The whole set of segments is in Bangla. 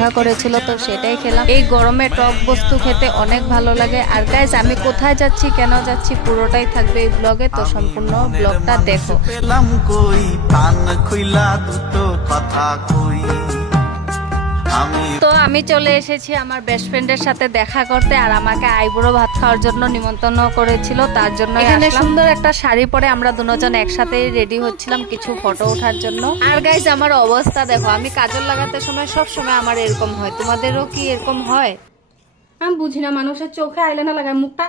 ভাঙা করেছিল, তো সেটাই খেলাম। এই গরমে টক বস্তু খেতে অনেক ভালো লাগে। আর গাইজ আমি কোথায় যাচ্ছি, কেন যাচ্ছি, পুরোটাই থাকবে এই ব্লগে, তো সম্পূর্ণ ব্লগটা দেখো। পেলাম কই কান খুইলা দুটো কথা কই তো আমি চলে এসেছি আমার বেস্ট ফ্রেন্ডের সাথে দেখা করতে, আর আমাকে আইবুড়ো ভাত খাওয়ার জন্য নিমন্ত্রণ করেছিল, তার জন্য এখানে সুন্দর একটা শাড়ি পরে আমরা দুজন একসাথে রেডি হচ্ছিলাম কিছু ফটো ওঠার জন্য। আর গাইজ আমার অবস্থা দেখো, আমি কাজল লাগাতে সময় সব সময় আমার এরকম হয়, তোমাদেরও কি এরকম হয়? আমি বুঝি না, মানুষের চোখে আইলাইনার লাগায়, মুখটা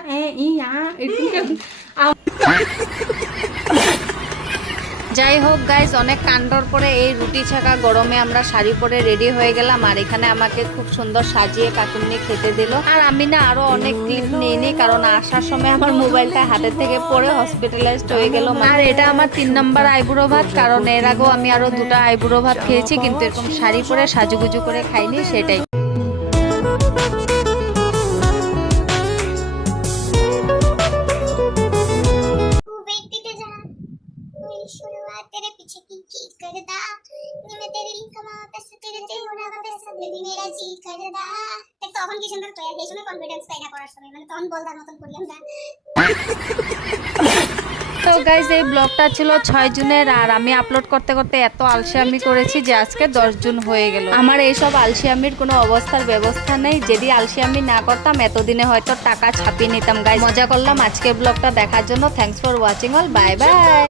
যাই হোক গাইজ, অনেক কাণ্ডর পরে এই রুটি ছাকা গরমে আমরা শাড়ি পরে রেডি হয়ে গেলাম। আর এখানে আমাকে খুব সুন্দর সাজিয়ে কাকুন্নি খেতে দিল। আর আমি না আরো অনেক ক্লিপ নিইনি, কারণ আসার সময় আমার মোবাইলটা হাতের থেকে পড়ে হসপিটালাইজড হয়ে গেল। আর এটা আমার 3 নম্বর আইবুড়ো ভাত, কারণ এর আগেও আমি আরো 2টা আইবুড়ো ভাত খেয়েছি, কিন্তু এরকম শাড়ি পরে সাজুগুজু করে খাইনি, সেটাই। शुरुआत तेरे पीछे की करदा नी मैं तेरे लिंक कमावा पैसे तेरे ते उड़ावा पैसा बेबी मेरा जी करदा দেখ তখন কি সুন্দর কইয়া এই সময় কনফিডেন্স পাই না করার সময়, মানে তখন বলদার মতন করি আমরা। তো গাইজ এই ব্লগটা ছিল 6 জুনের, আর আমি আপলোড করতে করতে এত আলসিয়ামি করেছি যে আজকে 10 জুন হয়ে গেল। আমার এইসব আলসিয়ামির কোনো অবস্থার ব্যবস্থা নেই, যদি আলসিয়ামি না করতাম এতদিনে হয়তো টাকা ছাপিয়ে নিতাম। গাইজ মজা করলাম আজকে ব্লগটা দেখার জন্য। Thanks for watching all, bye bye.